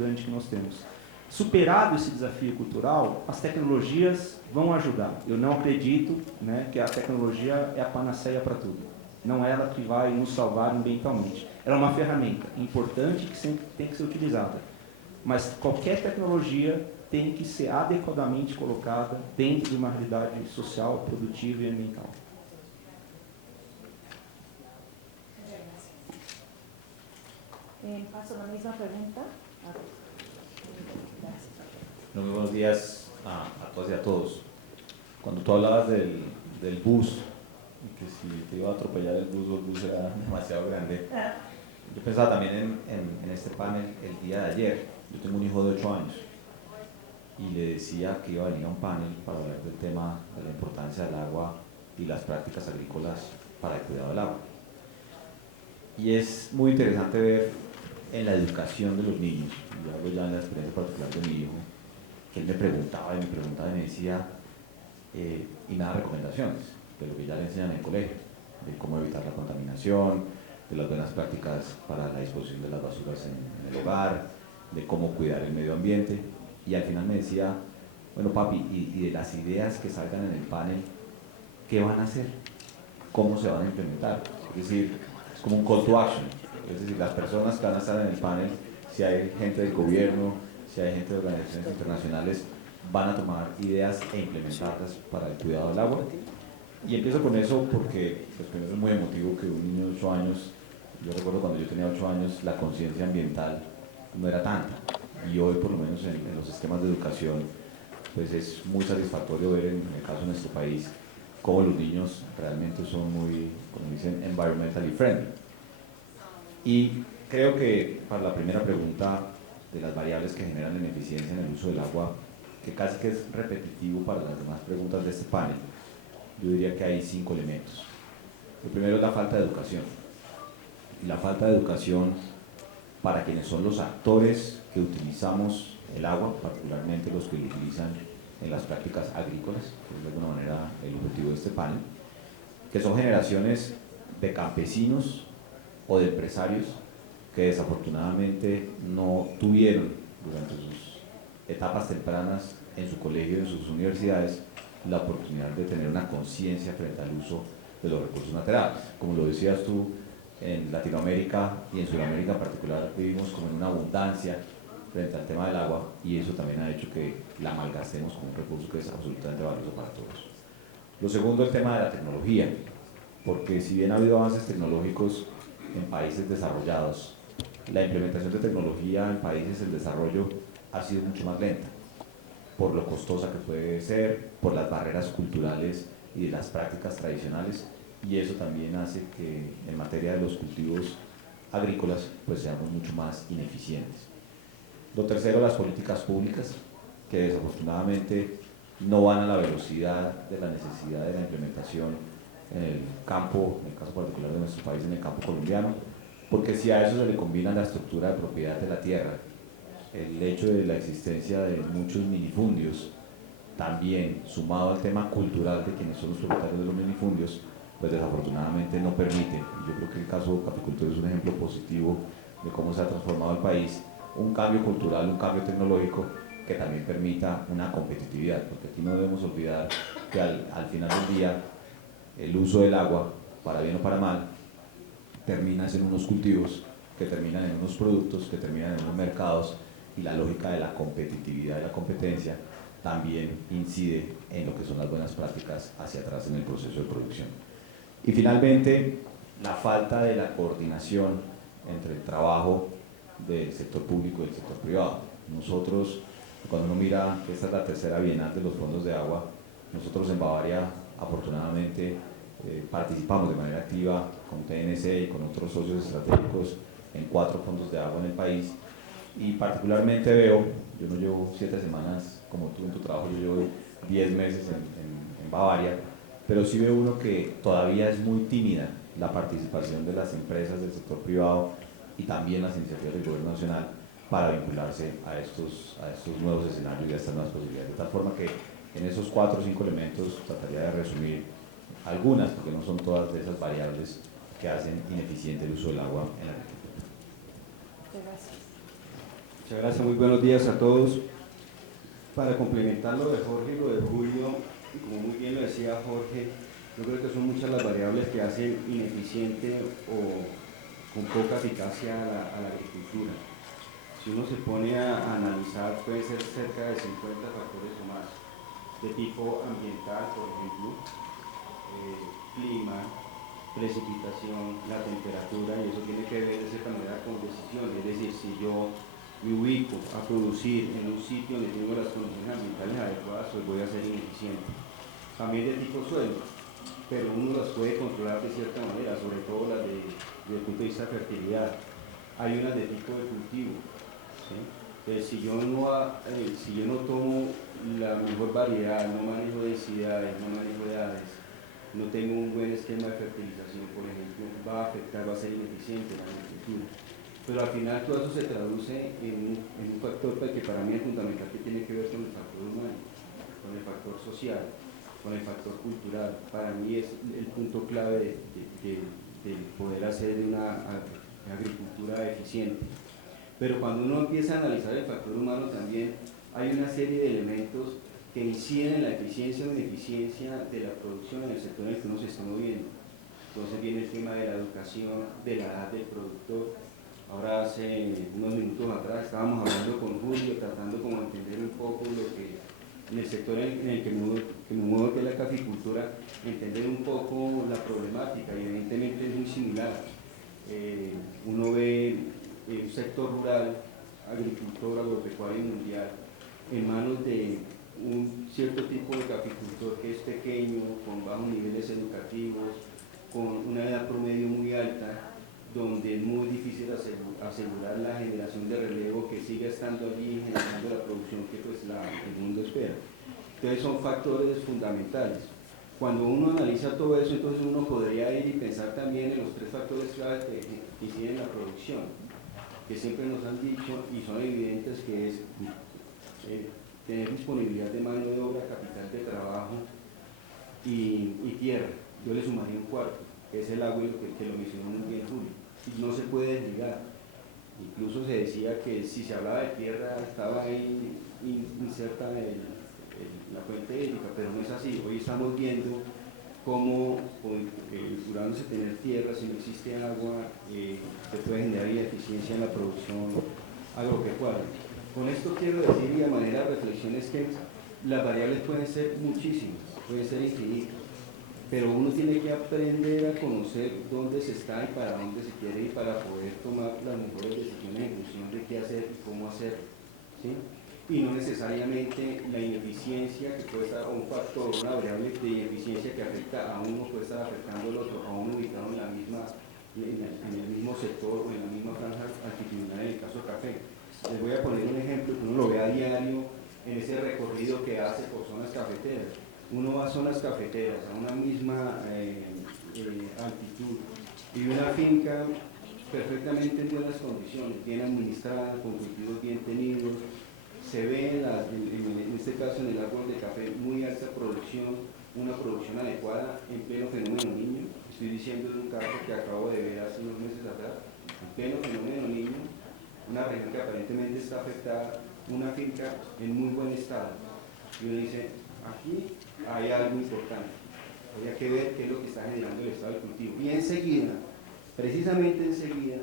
grande que nós temos. Superado esse desafio cultural, as tecnologias vão ajudar. Eu não acredito, né, que a tecnologia é a panaceia para tudo. Não é ela que vai nos salvar ambientalmente. Ela é uma ferramenta importante que sempre tem que ser utilizada. Mas qualquer tecnologia tem que ser adequadamente colocada dentro de uma realidade social, produtiva e ambiental. Paso la misma pregunta. Muy buenos días a todas y a todos. Cuando tú hablabas del bus, y que si te iba a atropellar el bus era demasiado grande, yo pensaba también en este panel el día de ayer. Yo tengo un hijo de 8 años y le decía que iba a venir a un panel para hablar del tema de la importancia del agua y las prácticas agrícolas para el cuidado del agua. Y es muy interesante ver en la educación de los niños, yo hablo ya en la experiencia particular de mi hijo, que él me preguntaba y me decía, y me da recomendaciones de lo que ya le enseñan en el colegio, de cómo evitar la contaminación, de las buenas prácticas para la disposición de las basuras en el hogar, de cómo cuidar el medio ambiente, y al final me decía, bueno papi, y de las ideas que salgan en el panel, ¿qué van a hacer? ¿Cómo se van a implementar? Es decir, es como un call to action, es decir, las personas que van a estar en el panel, si hay gente del gobierno, si hay gente de organizaciones internacionales, van a tomar ideas e implementarlas para el cuidado del agua. Y empiezo con eso porque pues, primero es muy emotivo que un niño de 8 años, yo recuerdo cuando yo tenía 8 años, la conciencia ambiental no era tanta. Y hoy, por lo menos en los sistemas de educación, pues es muy satisfactorio ver en el caso de nuestro país cómo los niños realmente son muy, como dicen, environmentally friendly. Y creo que para la primera pregunta de las variables que generan ineficiencia en el uso del agua, que casi que es repetitivo para las demás preguntas de este panel, yo diría que hay 5 elementos. El primero es la falta de educación. Y la falta de educación para quienes son los actores que utilizamos el agua, particularmente los que lo utilizan en las prácticas agrícolas, que es de alguna manera el objetivo de este panel, que son generaciones de campesinos o de empresarios que desafortunadamente no tuvieron durante sus etapas tempranas en su colegio y en sus universidades la oportunidad de tener una conciencia frente al uso de los recursos naturales. Como lo decías tú, en Latinoamérica y en Sudamérica en particular vivimos como en una abundancia frente al tema del agua y eso también ha hecho que la malgastemos como un recurso que es absolutamente valioso para todos. Lo segundo, el tema de la tecnología, porque si bien ha habido avances tecnológicos en países desarrollados, la implementación de tecnología en países en desarrollo ha sido mucho más lenta, por lo costosa que puede ser, por las barreras culturales y de las prácticas tradicionales, y eso también hace que en materia de los cultivos agrícolas pues seamos mucho más ineficientes. Lo tercero, las políticas públicas, que desafortunadamente no van a la velocidad de la necesidad de la implementación en el campo, en el caso particular de nuestro país, en el campo colombiano, porque si a eso se le combina la estructura de propiedad de la tierra, el hecho de la existencia de muchos minifundios, también sumado al tema cultural de quienes son los propietarios de los minifundios, pues desafortunadamente no permite, y yo creo que el caso de Capicultura es un ejemplo positivo de cómo se ha transformado el país, un cambio cultural, un cambio tecnológico que también permita una competitividad, porque aquí no debemos olvidar que al final del día el uso del agua, para bien o para mal, termina en unos cultivos, que terminan en unos productos, que terminan en unos mercados, y la lógica de la competitividad y la competencia también incide en lo que son las buenas prácticas hacia atrás en el proceso de producción. Y finalmente, la falta de la coordinación entre el trabajo del sector público y el sector privado. Nosotros, cuando uno mira que esta es la tercera bienal de los fondos de agua, nosotros en Bavaria, afortunadamente, participamos de manera activa con TNC y con otros socios estratégicos en 4 fondos de agua en el país, y particularmente veo, yo no llevo 7 semanas como tú en tu trabajo, yo llevo 10 meses en Bavaria, pero sí veo uno que todavía es muy tímida la participación de las empresas del sector privado y también las iniciativas del gobierno nacional para vincularse a estos nuevos escenarios y a estas nuevas posibilidades, de tal forma que en esos 4 o 5 elementos trataría de resumir algunas, porque no son todas de esas variables que hacen ineficiente el uso del agua en la agricultura. Gracias. Muchas gracias, muy buenos días a todos. Para complementar lo de Jorge y lo de Julio, como muy bien lo decía Jorge, yo creo que son muchas las variables que hacen ineficiente o con poca eficacia a la agricultura. Si uno se pone a analizar, puede ser cerca de 50 factores o más, de tipo ambiental, por ejemplo, clima, precipitación, la temperatura, y eso tiene que ver de cierta manera con decisiones. Es decir, si yo me ubico a producir en un sitio donde tengo las condiciones ambientales adecuadas, pues voy a ser ineficiente. También de tipo suelo, pero uno las puede controlar de cierta manera, sobre todo las desde el punto de vista de fertilidad. Hay unas de tipo de cultivo, ¿sí? Entonces, si yo no tomo la mejor variedad, no manejo densidades, no manejo edades, no tengo un buen esquema de fertilización, por ejemplo, va a afectar, va a ser ineficiente la agricultura. Pero al final todo eso se traduce en un factor que para mí es fundamental, que tiene que ver con el factor humano, con el factor social, con el factor cultural. Para mí es el punto clave de poder hacer una agricultura eficiente. Pero cuando uno empieza a analizar el factor humano también hay una serie de elementos que inciden en la eficiencia o ineficiencia de la producción en el sector en el que uno se está moviendo. Entonces viene el tema de la educación, de la edad del productor. Ahora hace unos minutos atrás estábamos hablando con Julio, tratando como de entender un poco lo que en el sector en el que me muevo, que es la caficultura, entender un poco la problemática, y evidentemente es muy similar. Uno ve un sector rural, agricultor, agropecuario mundial, en manos de un cierto tipo de caficultor que es pequeño, con bajos niveles educativos, con una edad promedio muy alta, donde es muy difícil asegurar la generación de relevo que siga estando allí generando la producción que pues el mundo espera. Entonces son factores fundamentales. Cuando uno analiza todo eso, entonces uno podría ir y pensar también en los tres factores claves que inciden en la producción, que siempre nos han dicho y son evidentes, que es tener disponibilidad de mano de obra, capital de trabajo y tierra. Yo le sumaría un cuarto, que es el agua, que lo mencionó muy bien Julio. Y no se puede desligar. Incluso se decía que si se hablaba de tierra estaba ahí inserta la fuente hídrica, pero no es así. Hoy estamos viendo cómo, procurándose tener tierra, si no existe agua, se puede generar ineficiencia en la producción agropecuaria. Con esto quiero decir, y de manera de reflexión, es que las variables pueden ser muchísimas, pueden ser infinitas, pero uno tiene que aprender a conocer dónde se está y para dónde se quiere ir, para poder tomar las mejores decisiones en función de qué hacer y cómo hacerlo, ¿sí? Y no necesariamente la ineficiencia, que puede estar, un factor, una variable de ineficiencia que afecta a uno, puede estar afectando al otro, a uno ubicado en el mismo sector o en la misma franja altitudinal, en el caso café. Les voy a poner un ejemplo que uno lo ve a diario en ese recorrido que hace por zonas cafeteras. Uno va a zonas cafeteras, a una misma altitud, y una finca perfectamente en buenas condiciones, bien administrada, con cultivos bien tenidos. Se ve en este caso en el árbol de café muy alta producción, una producción adecuada en pleno fenómeno niño. Estoy diciendo de un caso que acabo de ver hace unos meses atrás, en pleno fenómeno niño, una región que aparentemente está afectada, una finca en muy buen estado. Y uno dice, aquí hay algo importante, habría que ver qué es lo que está generando el estado del cultivo. Y enseguida, precisamente enseguida,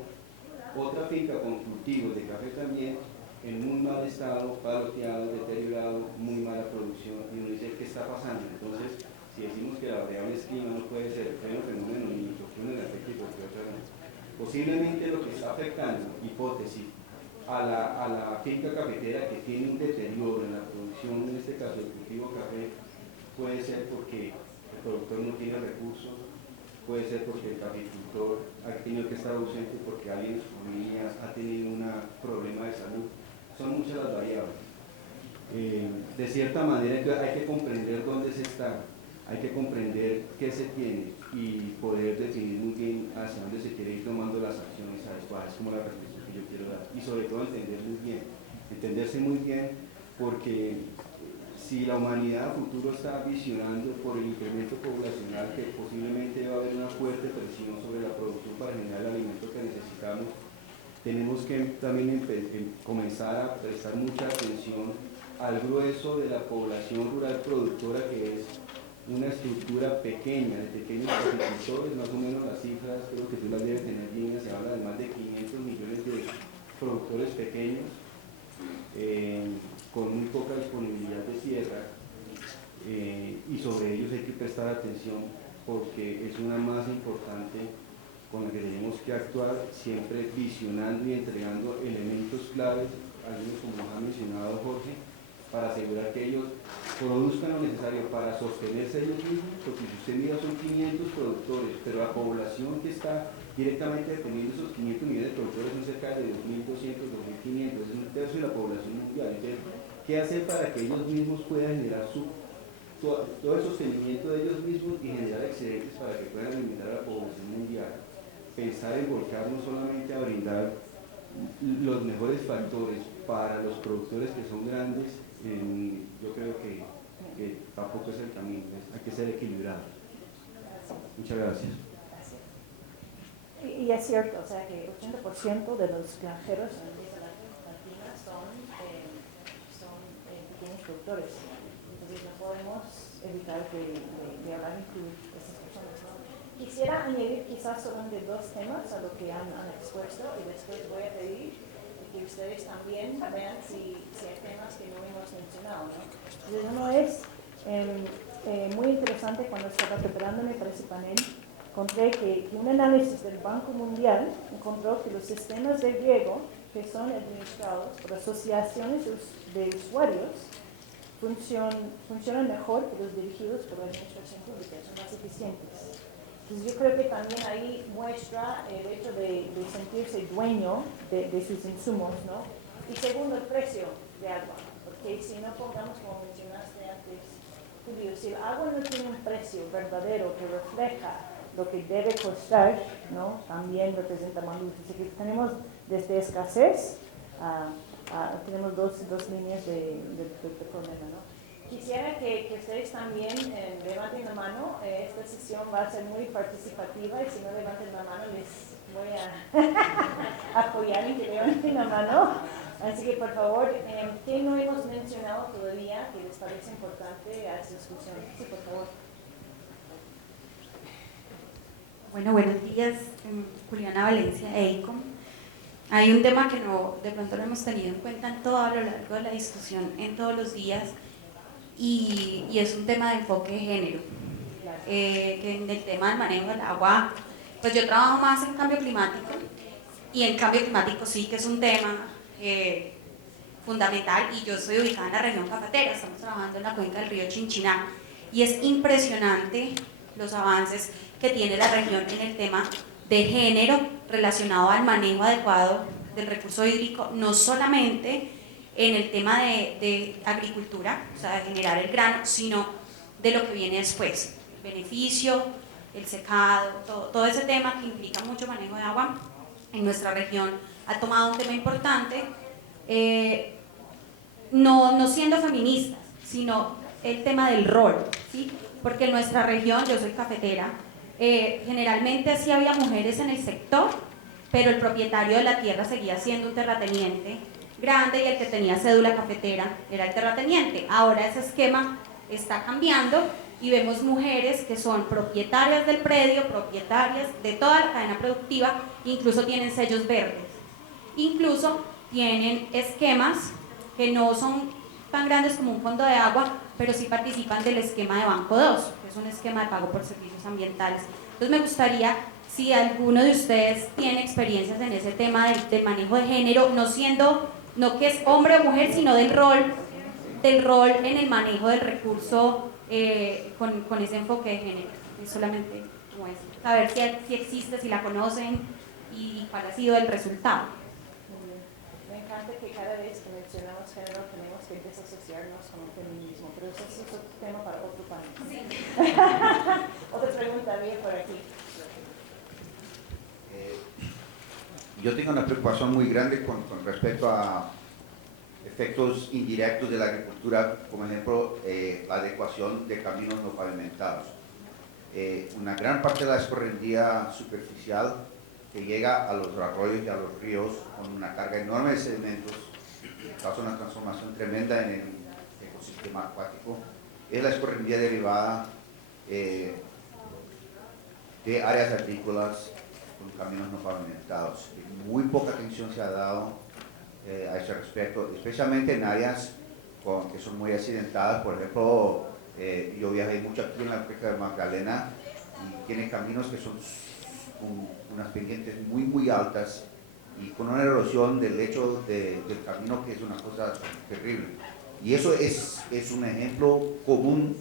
otra finca con cultivos de café también, en muy mal estado, paloteado, deteriorado, muy mala producción, y uno dice, ¿qué está pasando? Entonces, si decimos que la variable es clima, no puede ser el fenómeno ni instrucción en el efecto y posiblemente lo que está afectando, hipótesis, a la finca cafetera que tiene un deterioro en la producción, en este caso el cultivo café, puede ser porque el productor no tiene recursos, puede ser porque el caficultor ha tenido que estar ausente porque alguien en su familia ha tenido un problema de salud. Son muchas las variables. De cierta manera hay que comprender dónde se está, hay que comprender qué se tiene y poder definir muy bien hacia dónde se quiere ir tomando las acciones adecuadas, como la reflexión que yo quiero dar. Y sobre todo entenderse muy bien, porque si la humanidad a futuro está visionando por el incremento poblacional, que posiblemente va a haber una fuerte presión sobre la producción para generar el alimento que necesitamos, tenemos que también comenzar a prestar mucha atención al grueso de la población rural productora, que es una estructura pequeña, de pequeños agricultores. Más o menos las cifras, creo que tú las debes tener bien, se habla de más de 500 millones de productores pequeños, con muy poca disponibilidad de tierra, y sobre ellos hay que prestar atención porque es una masa importante con la que tenemos que actuar, siempre visionando y entregando elementos claves, algunos como ha mencionado Jorge, para asegurar que ellos produzcan lo necesario para sostenerse ellos mismos, porque si usted mira son 500 productores, pero la población que está directamente dependiendo de esos 500 millones de productores son cerca de 2.200, 2.500, es un tercio de la población mundial. Entonces, ¿qué hacer para que ellos mismos puedan generar todo el sostenimiento de ellos mismos y generar excedentes para que puedan alimentar a la población mundial? Pensar en volcar no solamente a brindar los mejores factores para los productores que son grandes, yo creo que tampoco es el camino, hay que ser equilibrado. Muchas gracias. Y es cierto, o sea que 80% de los granjeros en América Latina son pequeños productores. Entonces no podemos evitar de hablar incluir esas personas, ¿no? Quisiera añadir quizás solamente dos temas a lo que han expuesto, y después voy a pedir que ustedes también vean si hay temas que no hemos mencionado, ¿no? Entonces, uno es muy interesante. Cuando estaba preparándome para ese panel, encontré que un análisis del Banco Mundial encontró que los sistemas de riego que son administrados por asociaciones de usuarios funcionan mejor que los dirigidos por la administración pública, son más eficientes. Entonces yo creo que también ahí muestra el hecho de sentirse dueño de sus insumos, ¿no? Y segundo, el precio de agua, porque si no pongamos, como mencionaste antes, Julio, si el agua no tiene un precio verdadero que refleja lo que debe costar, ¿no? También representa malus. Así que tenemos desde escasez tenemos dos líneas de problema, ¿no? Quisiera que ustedes también levanten la mano. Esta sesión va a ser muy participativa, y si no levanten la mano les voy a apoyar y que levanten la mano. Así que por favor, ¿qué no hemos mencionado todavía que les parece importante a esta discusión? Sí, por favor. Bueno, buenos días, Juliana Valencia, EICOM. Hay un tema que de pronto no hemos tenido en cuenta en todo a lo largo de la discusión, en todos los días, y es un tema de enfoque de género. Que en el tema del manejo del agua, pues yo trabajo más en cambio climático, y en cambio climático sí que es un tema fundamental, y yo estoy ubicada en la región cafetera, estamos trabajando en la cuenca del río Chinchiná, y es impresionante los avances que tiene la región en el tema de género relacionado al manejo adecuado del recurso hídrico, no solamente en el tema de agricultura, o sea, de generar el grano, sino de lo que viene después, el beneficio, el secado, todo ese tema que implica mucho manejo de agua. En nuestra región ha tomado un tema importante, no siendo feministas, sino el tema del rol, ¿sí? Porque en nuestra región, yo soy cafetera, generalmente sí había mujeres en el sector, pero el propietario de la tierra seguía siendo un terrateniente grande, y el que tenía cédula cafetera era el terrateniente. Ahora ese esquema está cambiando, y vemos mujeres que son propietarias del predio, propietarias de toda la cadena productiva, incluso tienen sellos verdes, incluso tienen esquemas que no son tan grandes como un fondo de agua, pero sí participan del esquema de Banco 2, que es un esquema de pago por servicios ambientales. Entonces me gustaría, si alguno de ustedes tiene experiencias en ese tema del manejo de género, no que es hombre o mujer, sino del rol en el manejo del recurso con ese enfoque de género. Es solamente como eso, saber si existe, si la conocen y cuál ha sido el resultado. Me encanta que cada vez que mencionamos género tenemos que desasociarnos con el feminismo, pero eso es otro tema para otro panel. Sí. Otra pregunta había por aquí. Yo tengo una preocupación muy grande con respecto a efectos indirectos de la agricultura, como ejemplo la adecuación de caminos no pavimentados. Una gran parte de la escorrentía superficial que llega a los arroyos y a los ríos con una carga enorme de sedimentos, causa una transformación tremenda en el ecosistema acuático. Es la escorrentía derivada de áreas agrícolas con caminos no pavimentados. Muy poca atención se ha dado a ese respecto, especialmente en áreas que son muy accidentadas. Por ejemplo, yo viajé mucho aquí en la Cuenca de Magdalena y tiene caminos que son con unas pendientes muy altas y con una erosión del lecho del camino que es una cosa terrible. Y eso es un ejemplo común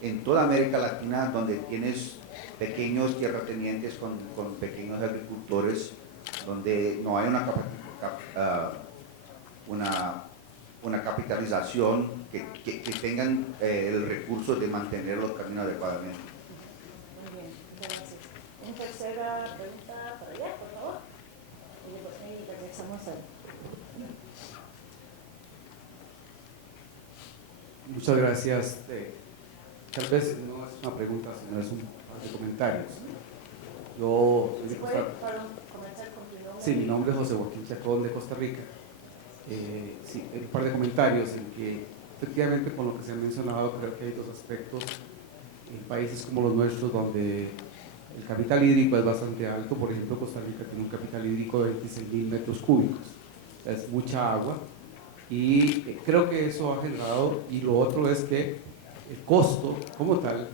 en toda América Latina, donde tienes pequeños tierratenientes con pequeños agricultores, donde no hay una capitalización que tengan el recurso de mantener los caminos adecuadamente. Muy bien, gracias. Una tercera pregunta por allá, por favor. Y regresamos a... Muchas gracias. Tal vez no es una pregunta, sino es un par de comentarios. Yo soy de ¿Se Costa puede Rica. comenzar con tu nombre? Sí, mi nombre es José Joaquín Chacón, de Costa Rica. Sí, un par de comentarios en que efectivamente con lo que se ha mencionado creo que hay dos aspectos en países como los nuestros donde el capital hídrico es bastante alto. Por ejemplo, Costa Rica tiene un capital hídrico de 26.000 metros cúbicos, es mucha agua y creo que eso ha generado, y lo otro es que el costo como tal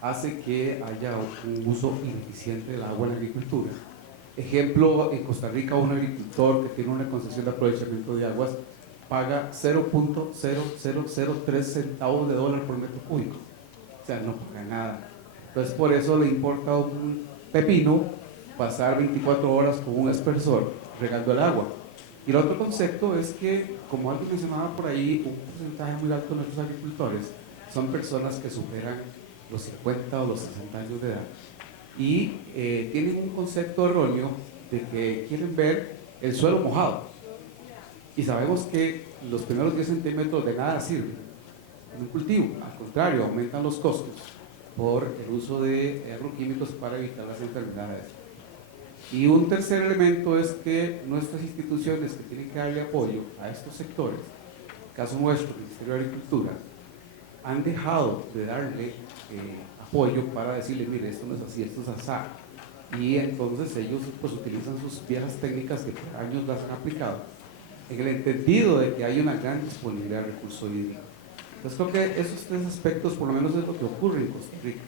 hace que haya un uso ineficiente del agua en la agricultura. Ejemplo, en Costa Rica un agricultor que tiene una concesión de aprovechamiento de aguas paga 0.0003 centavos de dólar por metro cúbico, o sea, no paga nada. Entonces por eso le importa un pepino pasar 24 horas con un aspersor regando el agua. Y el otro concepto es que, como alguien mencionaba por ahí, un porcentaje muy alto de nuestros agricultores son personas que superan los 50 o los 60 años de edad y tienen un concepto erróneo de que quieren ver el suelo mojado, y sabemos que los primeros 10 centímetros de nada sirven en un cultivo, al contrario, aumentan los costos por el uso de agroquímicos para evitar las enfermedades. Y un tercer elemento es que nuestras instituciones que tienen que darle apoyo a estos sectores, en el caso nuestro, el Ministerio de Agricultura, han dejado de darle apoyo para decirle, mire, esto no es así, esto es así. Y entonces ellos pues utilizan sus viejas técnicas que por años las han aplicado, en el entendido de que hay una gran disponibilidad de recurso hídrico. Entonces creo que esos tres aspectos por lo menos es lo que ocurre en Costa Rica.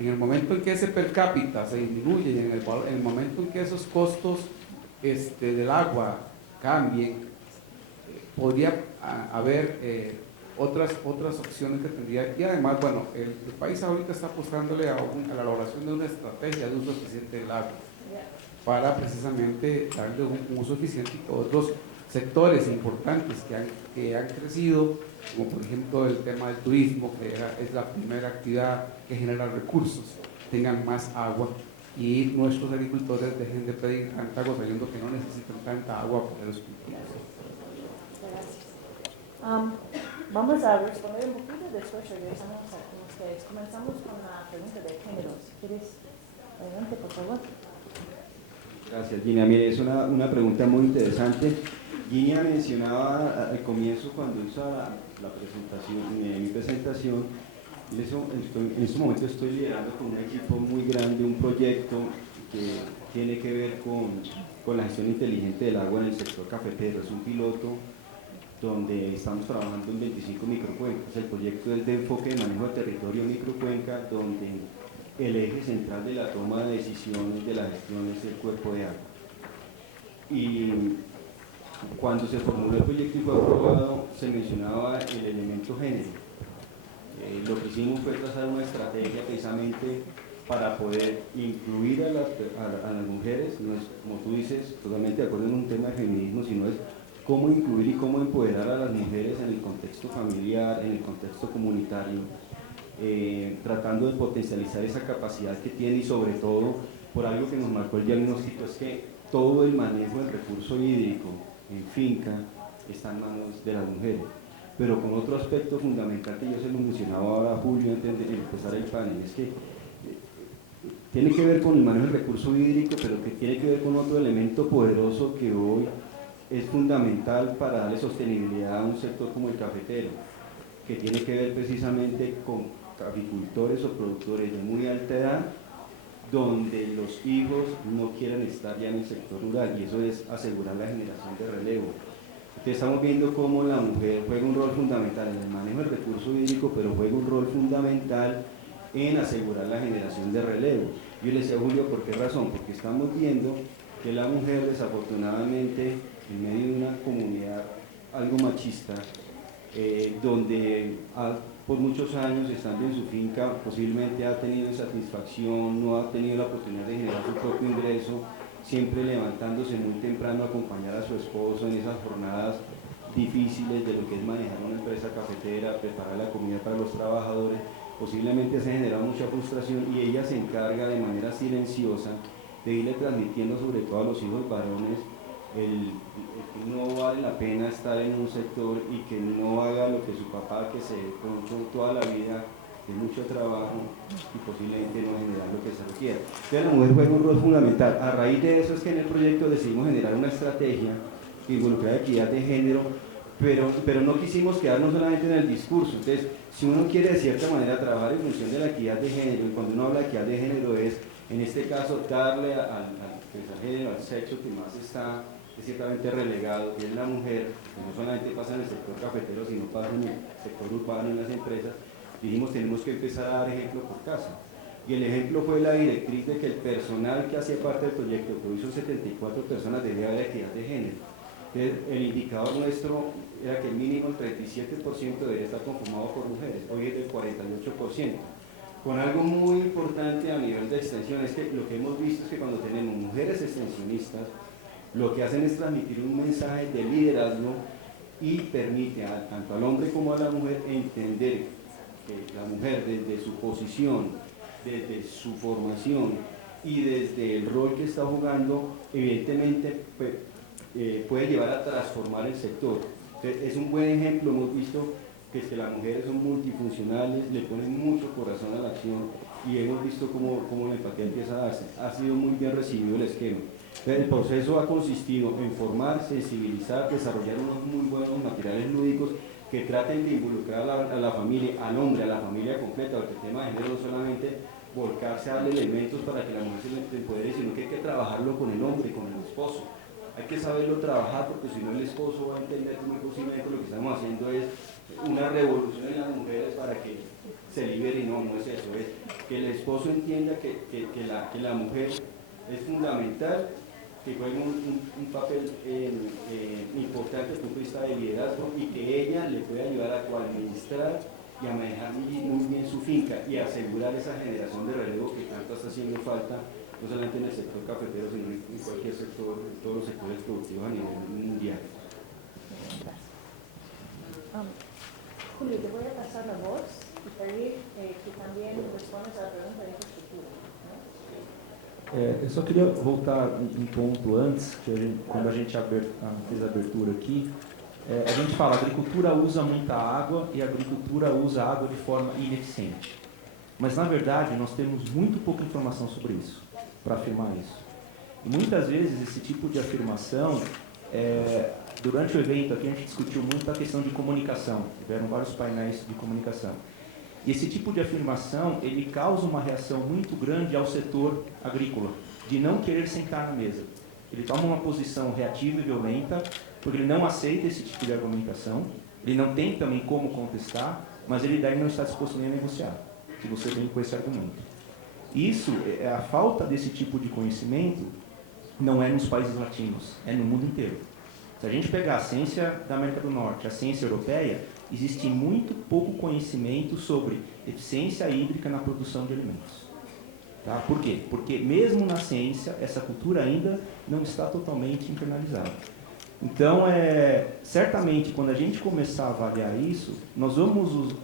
En el momento en que ese per cápita se disminuye y en el momento en que esos costos del agua cambien, podría haber otras opciones que tendría. Y además, bueno, el país ahorita está apostándole a la elaboración de una estrategia de uso eficiente del agua para precisamente darle un uso eficiente, y que otros sectores importantes que han crecido, como por ejemplo el tema del turismo, que es la primera actividad que genera recursos, tengan más agua y nuestros agricultores dejen de pedir tanta agua, sabiendo que no necesitan tanta agua para los cultivos. Gracias. Vamos a responder un poquito, después regresamos con ustedes. Comenzamos con la pregunta de género. Si quieres, adelante, por favor. Gracias, Gina. Mire, es una pregunta muy interesante. Gina mencionaba al comienzo, cuando hizo la presentación, mi presentación, en este momento estoy liderando con un equipo muy grande un proyecto que tiene que ver con la gestión inteligente del agua en el sector cafetero. Es un piloto donde estamos trabajando en 25 microcuencas. El proyecto es de enfoque de manejo de territorio microcuenca, donde el eje central de la toma de decisiones de la gestión es el cuerpo de agua. Y cuando se formuló el proyecto y fue aprobado, se mencionaba el elemento género. Lo que hicimos fue trazar una estrategia precisamente para poder incluir a las mujeres. No es, como tú dices, totalmente de acuerdo en un tema de feminismo, sino es cómo incluir y cómo empoderar a las mujeres en el contexto familiar, en el contexto comunitario, tratando de potencializar esa capacidad que tiene, y sobre todo por algo que nos marcó el diagnóstico, es que todo el manejo del recurso hídrico en finca está en manos de las mujeres. Pero con otro aspecto fundamental que yo se lo mencionaba ahora a Julio antes de empezar el panel, es que tiene que ver con el manejo del recurso hídrico, pero que tiene que ver con otro elemento poderoso que hoy es fundamental para darle sostenibilidad a un sector como el cafetero, que tiene que ver precisamente con agricultores o productores de muy alta edad, donde los hijos no quieran estar ya en el sector rural, y eso es asegurar la generación de relevo. Entonces estamos viendo cómo la mujer juega un rol fundamental en el manejo del recurso hídrico, pero juega un rol fundamental en asegurar la generación de relevo. Yo le decía a Julio, ¿por qué razón? Porque estamos viendo que la mujer, desafortunadamente, en medio de una comunidad algo machista, donde por muchos años estando en su finca posiblemente ha tenido insatisfacción, no ha tenido la oportunidad de generar su propio ingreso, siempre levantándose muy temprano a acompañar a su esposo en esas jornadas difíciles de lo que es manejar una empresa cafetera, preparar la comida para los trabajadores, posiblemente se ha generado mucha frustración y ella se encarga de manera silenciosa de irle transmitiendo sobre todo a los hijos varones el que no vale la pena estar en un sector y que no haga lo que su papá, que se ponchó toda la vida de mucho trabajo y posiblemente no generar lo que se requiere. Entonces la mujer juega un rol fundamental. A raíz de eso es que en el proyecto decidimos generar una estrategia que involucra equidad de género, pero no quisimos quedarnos solamente en el discurso. Entonces, si uno quiere de cierta manera trabajar en función de la equidad de género, y cuando uno habla de equidad de género es, en este caso, darle al género, al sexo que más está ciertamente relegado, que es la mujer, que no solamente pasa en el sector cafetero, sino pasa en el sector urbano, en las empresas. Dijimos, tenemos que empezar a dar ejemplo por casa. Y el ejemplo fue la directriz de que el personal que hacía parte del proyecto, que hizo 74 personas, debía haber equidad de género. Entonces, el indicador nuestro era que mínimo el 37% debería estar conformado por mujeres, hoy es del 48%. Con algo muy importante a nivel de extensión, es que lo que hemos visto es que cuando tenemos mujeres extensionistas, lo que hacen es transmitir un mensaje de liderazgo y permite tanto al hombre como a la mujer entender que la mujer desde su posición, desde su formación y desde el rol que está jugando, evidentemente puede llevar a transformar el sector. Entonces, es un buen ejemplo, hemos visto que es que las mujeres son multifuncionales, le ponen mucho corazón a la acción y hemos visto cómo la empatía empieza a darse. Ha sido muy bien recibido el esquema. El proceso ha consistido en formar, sensibilizar, desarrollar unos muy buenos materiales lúdicos que traten de involucrar a la familia, al hombre, a la familia completa, porque el tema de género no solamente volcarse a darle elementos para que la mujer se empodere, sino que hay que trabajarlo con el hombre, con el esposo. Hay que saberlo trabajar, porque si no el esposo va a entender que muy posiblemente lo que estamos haciendo es una revolución en las mujeres para que se libere, y no es eso, es que el esposo entienda que la mujer es fundamental, que juega un papel importante desde el punto de vista de liderazgo y que ella le puede ayudar a coadministrar y a manejar muy bien su finca y asegurar esa generación de relevo que tanto está haciendo falta, no solamente en el sector cafetero, sino en cualquier sector, en todos los sectores productivos a nivel mundial. Julio, te voy a pasar la voz y pedir que también respondas a la pregunta de infraestructura. Eu só queria voltar um ponto antes, que quando a gente fez a abertura aqui, a gente fala, a agricultura usa muita água e a agricultura usa água de forma ineficiente. Mas, na verdade, nós temos muito pouca informação sobre isso, para afirmar isso. E muitas vezes esse tipo de afirmação, durante o evento aqui a gente discutiu muito a questão de comunicação, tiveram vários painéis de comunicação. E esse tipo de afirmação, ele causa uma reação muito grande ao setor agrícola, de não querer sentar na mesa. Ele toma uma posição reativa e violenta, porque ele não aceita esse tipo de argumentação, ele não tem também como contestar, mas ele daí não está disposto nem a negociar, se você vem com esse argumento. Isso, a falta desse tipo de conhecimento, não é nos países latinos, é no mundo inteiro. Se a gente pegar a ciência da América do Norte, a ciência europeia, existe muito pouco conhecimento sobre eficiência hídrica na produção de alimentos. Tá? Por quê? Porque mesmo na ciência, essa cultura ainda não está totalmente internalizada. Então, certamente, quando a gente começar a avaliar isso, nós vamos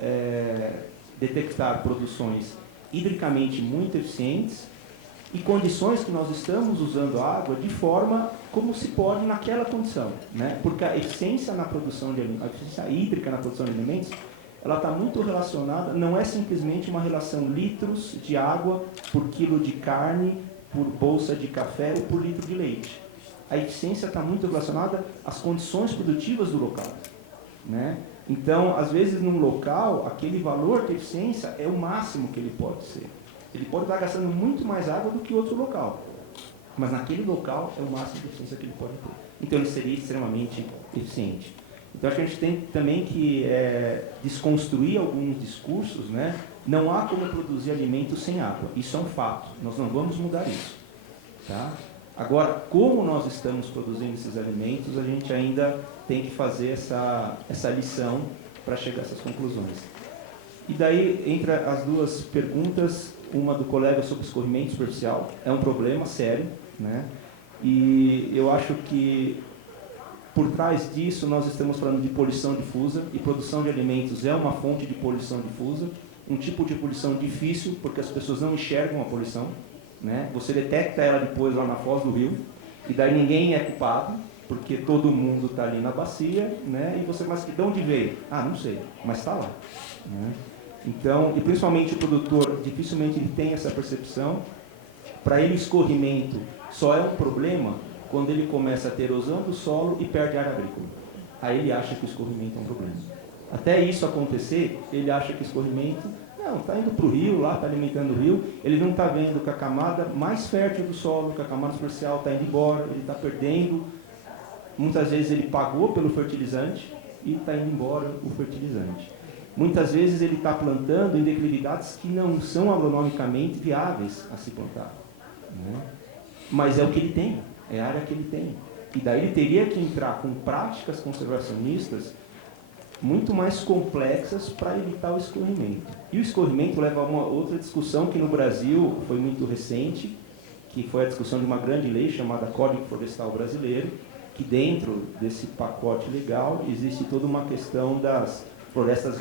detectar produções hidricamente muito eficientes e condições que nós estamos usando a água de forma como se pode naquela condição, né? Porque a eficiência na produção de alimentos, a eficiência hídrica na produção de alimentos, ela está muito relacionada, não é simplesmente uma relação litros de água por quilo de carne, por bolsa de café ou por litro de leite. A eficiência está muito relacionada às condições produtivas do local, né? Então, às vezes, num local, aquele valor de eficiência é o máximo que ele pode ser. Ele pode estar gastando muito mais água do que outro local, mas naquele local é o máximo de eficiência que ele pode ter. Então, ele seria extremamente eficiente. Então, acho que a gente tem também que desconstruir alguns discursos, né? Não há como produzir alimentos sem água. Isso é um fato. Nós não vamos mudar isso, tá? Agora, como nós estamos produzindo esses alimentos, a gente ainda tem que fazer essa lição para chegar a essas conclusões. E daí, entre as duas perguntas, uma do colega sobre escorrimento superficial, é um problema sério, né? E eu acho que por trás disso nós estamos falando de poluição difusa, e produção de alimentos é uma fonte de poluição difusa, um tipo de poluição difícil, porque as pessoas não enxergam a poluição, né? Você detecta ela depois lá na foz do rio, e daí ninguém é culpado, porque todo mundo está ali na bacia, né? E você, mas de onde veio? Ah, não sei, mas está lá, né? Então, e principalmente o produtor, dificilmente ele tem essa percepção. Para ele, o escorrimento só é um problema quando ele começa a ter erosão do solo e perde área agrícola. Aí ele acha que o escorrimento é um problema. Até isso acontecer, ele acha que o escorrimento, não, está indo para o rio, lá está alimentando o rio, ele não está vendo que a camada mais fértil do solo, que a camada superficial está indo embora, ele está perdendo. Muitas vezes ele pagou pelo fertilizante e está indo embora o fertilizante. Muitas vezes ele está plantando em declividades que não são agronomicamente viáveis a se plantar, né? Mas é o que ele tem, é a área que ele tem. E daí ele teria que entrar com práticas conservacionistas muito mais complexas para evitar o escorrimento. E o escorrimento leva a uma outra discussão que no Brasil foi muito recente, que foi a discussão de uma grande lei chamada Código Florestal Brasileiro, que dentro desse pacote legal existe toda uma questão das florestas